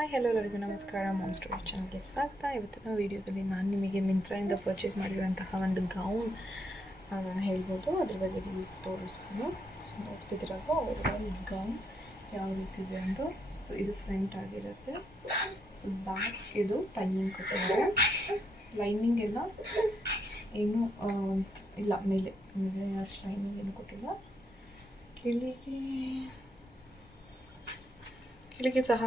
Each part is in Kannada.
ಹಾಯ್ ಹಲೋ ಎಲ್ಲರಿಗೂ ನಮಸ್ಕಾರ. ಮಾಮ್ ಸ್ಟೋರಿ ಚಾನಲ್ಗೆ ಸ್ವಾಗತ. ಇವತ್ತಿನ ವೀಡಿಯೋದಲ್ಲಿ ನಾನು ನಿಮಗೆ ಮಿಂತ್ರಾಯಿಂದ ಪರ್ಚೇಸ್ ಮಾಡಿರುವಂತಹ ಒಂದು ಗೌನ್ ಹೇಳ್ಬೋದು, ಅದ್ರ ಬಗ್ಗೆ ರಿವ್ಯೂ ತೋರಿಸ್ತೀನಿ. ಸೊ ನೋಡ್ತಿದ್ದೀರಲ್ವ ಓವರಾಲ್ ಗೌನ್ ಯಾವ ರೀತಿ ಇದೆ ಅಂತ. ಸೊ ಇದು ಫ್ರಂಟ್ ಆಗಿರುತ್ತೆ. ಸೊ ಬ್ಯಾಕ್ ಇದು ಟೈಮಿಂಗ್ ಕೊಟ್ಟಿದ್ದಾರೆ. ಲೈನಿಂಗ್ ಎಲ್ಲ ಏನು ಇಲ್ಲ, ಮೇಲೆ ಅಷ್ಟು ಲೈನಿಂಗ್ ಏನು ಕೊಟ್ಟಿಲ್ಲ. ಕೆಳಗೆ ಸಹ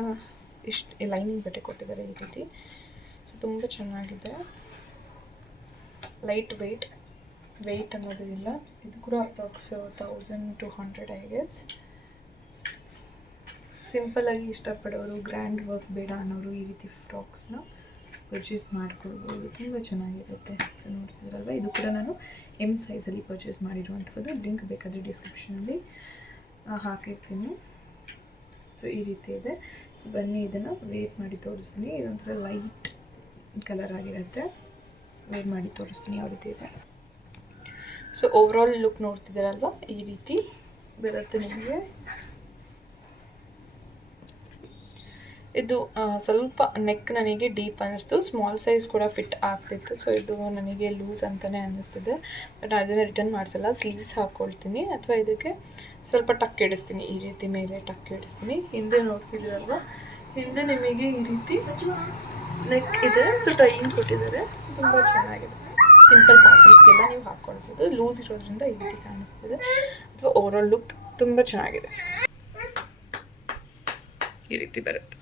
ಇಷ್ಟು ಲೈನಿಂಗ್ ಬಟ್ಟೆ ಕೊಟ್ಟಿದ್ದಾರೆ ಈ ರೀತಿ. ಸೊ ತುಂಬ ಚೆನ್ನಾಗಿದೆ. ಲೈಟ್ ವೆಯ್ಟ್ ಅನ್ನೋದು ಇಲ್ಲ. ಇದು ಕೂಡ ಅಪ್ರಾಕ್ಸ್ 1200 ಐ ಗೆಸ್. ಸಿಂಪಲ್ಲಾಗಿ ಇಷ್ಟಪಡೋರು, ಗ್ರ್ಯಾಂಡ್ ವರ್ಕ್ ಬೇಡ ಅನ್ನೋರು ಈ ರೀತಿ ಫ್ರಾಕ್ಸ್ನ ಪರ್ಚೇಸ್ ಮಾಡ್ಕೊಳ್ಬೋದು. ತುಂಬ ಚೆನ್ನಾಗಿರುತ್ತೆ. ಸೊ ನೋಡ್ತಿದ್ರಲ್ವ, ಇದು ಕೂಡ ನಾನು ಎಮ್ ಸೈಜಲ್ಲಿ ಪರ್ಚೇಸ್ ಮಾಡಿರುವಂಥದ್ದು. ಲಿಂಕ್ ಬೇಕಾದರೆ ಡಿಸ್ಕ್ರಿಪ್ಷನಲ್ಲಿ ಹಾಕಿರ್ತೀನಿ. ಸೊ ಈ ರೀತಿ ಇದೆ. ಸೊ ಬನ್ನಿ ಇದನ್ನು ವೇರ್ ಮಾಡಿ ತೋರಿಸ್ತೀನಿ. ಇದೊಂಥರ ಲೈಟ್ ಕಲರ್ ಆಗಿರುತ್ತೆ. ವೇರ್ ಮಾಡಿ ತೋರಿಸ್ತೀನಿ ಯಾವ ರೀತಿ ಇದೆ. ಸೊ ಓವರಾಲ್ ಲುಕ್ ನೋಡ್ತಿದ್ದೀರಲ್ವ, ಈ ರೀತಿ ಬರುತ್ತೆ ನಿಮಗೆ. ಇದು ಸ್ವಲ್ಪ ನೆಕ್ ನನಗೆ ಡೀಪ್ ಅನ್ನಿಸ್ತು. ಸ್ಮಾಲ್ ಸೈಜ್ ಕೂಡ ಫಿಟ್ ಆಗ್ತಿತ್ತು. ಸೊ ಇದು ನನಗೆ ಲೂಸ್ ಅಂತಲೇ ಅನ್ನಿಸ್ತಿದೆ. ಬಟ್ ಅದನ್ನು ರಿಟರ್ನ್ ಮಾಡಿಸಲ್ಲ. ಸ್ಲೀವ್ಸ್ ಹಾಕ್ಕೊಳ್ತೀನಿ ಅಥವಾ ಇದಕ್ಕೆ ಸ್ವಲ್ಪ ಟಕ್ ಇಡಿಸ್ತೀನಿ. ಈ ರೀತಿ ಮೇಲೆ ಟಕ್ ಇಡಿಸ್ತೀನಿ. ಹಿಂದೆ ನೋಡ್ತಿದ್ದೀರಲ್ವ, ಹಿಂದೆ ನಿಮಗೆ ಈ ರೀತಿ ನೆಕ್ ಇದೆ. ಸೊ ಟೈಯಿಂಗ್ ಕೊಟ್ಟಿದ್ದಾರೆ. ತುಂಬ ಚೆನ್ನಾಗಿದೆ. ಸಿಂಪಲ್ ಪಾರ್ಟೀಸ್ಗೆಲ್ಲ ನೀವು ಹಾಕ್ಕೊಳ್ಬೋದು. ಲೂಸ್ ಇರೋದ್ರಿಂದ ಈ ರೀತಿ ಕಾಣಿಸ್ತಿದೆ. ಅಥವಾ ಓವರಾಲ್ ಲುಕ್ ತುಂಬ ಚೆನ್ನಾಗಿದೆ. ಈ ರೀತಿ ಬರುತ್ತೆ.